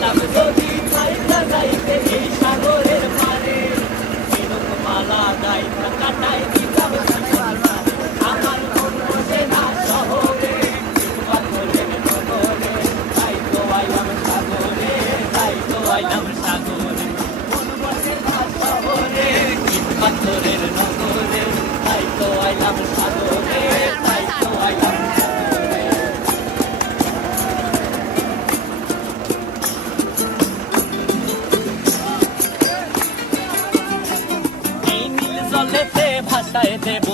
চাইলাম যদি চাইলা যাইতে এই সাগরের পারে এরকম মালা গাইতা কাটাই দিতাম আমার মন বসে না শহরে পাথরের নগরে তাই তো আইলাম সাগরে তাই তো আইলাম সাগরে মন বসে না শহরে পাথরের নগরে তাই তো আইলাম সাগরে তাই তো আইলাম জলেতে ভাসায় দেব